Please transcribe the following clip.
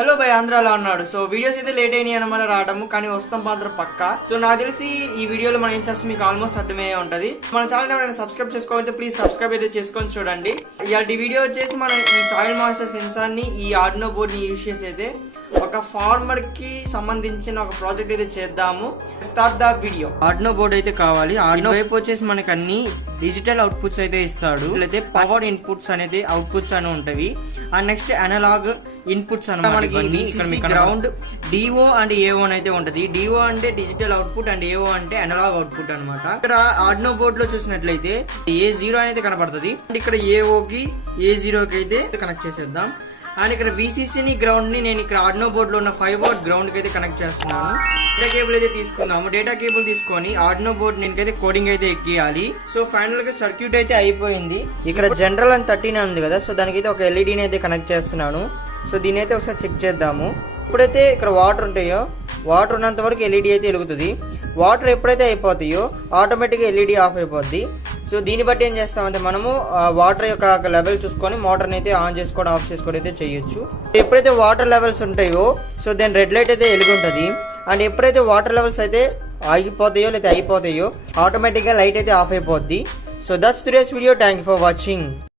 Hello భయ్, ఆంధ్రాలో ఉన్నాడు. సో వీడియోస్ అయితే లేట్ అయినాయి అనమాట రావడము, కానీ వస్తాం మాత్రం పక్కా. సో నాకు తెలిసి ఈ వీడియోలో మనం ఏం చేస్తాం మీకు ఆల్మోస్ట్ అర్థమయ్యే ఉంటుంది. మన ఛానల్ ఎవరైనా సబ్స్క్రైబ్ చేసుకోవాలంటే ప్లీజ్ సబ్స్క్రైబ్ అయితే చేసుకొని చూడండి. ఇలాంటి వీడియో వచ్చేసి మనం ఈ సాయిల్ మాయిశ్చర్ సెన్సార్ ని, ఈ ఆర్డినో బోర్డ్ ని యూజ్ చేసి అయితే ఒక ఫార్మర్ కి సంబంధించిన ఒక ప్రాజెక్ట్ అయితే చేద్దాము. Start the video. Arduino board అయితే కావాలి. ఆర్డినో వైపు వచ్చేసి మనకి అన్ని డిజిటల్ అవుట్పుట్స్ అయితే ఇస్తాడు. అయితే పవర్ ఇన్పుట్స్ అనేది అవుట్పుట్స్ అని ఉంటవి. అండ్ నెక్స్ట్ అనలాగ్ ఇన్పుట్స్ అన్నమాట. మనకి గ్రౌండ్ డిఓ అండ్ ఏఓ అయితే ఉంటది. డిఓ అంటే డిజిటల్ అవుట్పుట్ అండ్ ఏఓ అంటే అనలాగ్ అవుట్పుట్ అనమాట. ఇక్కడ ఆర్డినో బోర్డ్ లో చూసినట్లయితే A0 అనేది కనపడుతుంది. ఇక్కడ ఏఓకి A0 కి అయితే కనెక్ట్ చేసేద్దాం. అండ్ ఇక్కడ VCC గ్రౌండ్ ని నేను ఇక్కడ ఆర్డినో బోర్డ్ లో ఉన్న 5V గ్రౌండ్ కి అయితే కనెక్ట్ చేస్తున్నాను. డేటా కేబుల్ అయితే తీసుకుందాము. డేటా కేబుల్ తీసుకొని ఆర్డినో బోర్డ్ నేనైతే కోడింగ్ అయితే ఎక్కియాలి. సో ఫైనల్ గా సర్క్యూట్ అయితే అయిపోయింది. ఇక్కడ జనరల్ అని 13 ఉంది కదా, సో దానికైతే ఒక ఎల్ఈడిని అయితే కనెక్ట్ చేస్తున్నాను. సో దీని అయితే ఒకసారి చెక్ చేద్దాము. ఎప్పుడైతే ఇక్కడ వాటర్ ఉంటాయో, వాటర్ ఉన్నంత వరకు ఎల్ఈడి అయితే వెలుగుతుంది. వాటర్ ఎప్పుడైతే అయిపోతాయో ఆటోమేటిక్గా ఎల్ఈడి ఆఫ్ అయిపోద్ది. సో దీన్ని బట్టి ఏం చేస్తామంటే మనము వాటర్ యొక్క లెవెల్ చూసుకొని మోటార్ని అయితే ఆన్ చేసుకోవడం ఆఫ్ చేసుకోవడం అయితే చేయొచ్చు. ఎప్పుడైతే వాటర్ లెవెల్స్ ఉంటాయో సో దాని రెడ్ లైట్ అయితే వెలుగుంటుంది. అండ్ ఎప్పుడైతే వాటర్ లెవెల్స్ అయితే ఆగిపోతాయో లేదా అయిపోతాయో ఆటోమేటిక్గా లైట్ అయితే ఆఫ్ అయిపోద్ది. So that's today's video. Thank you for watching.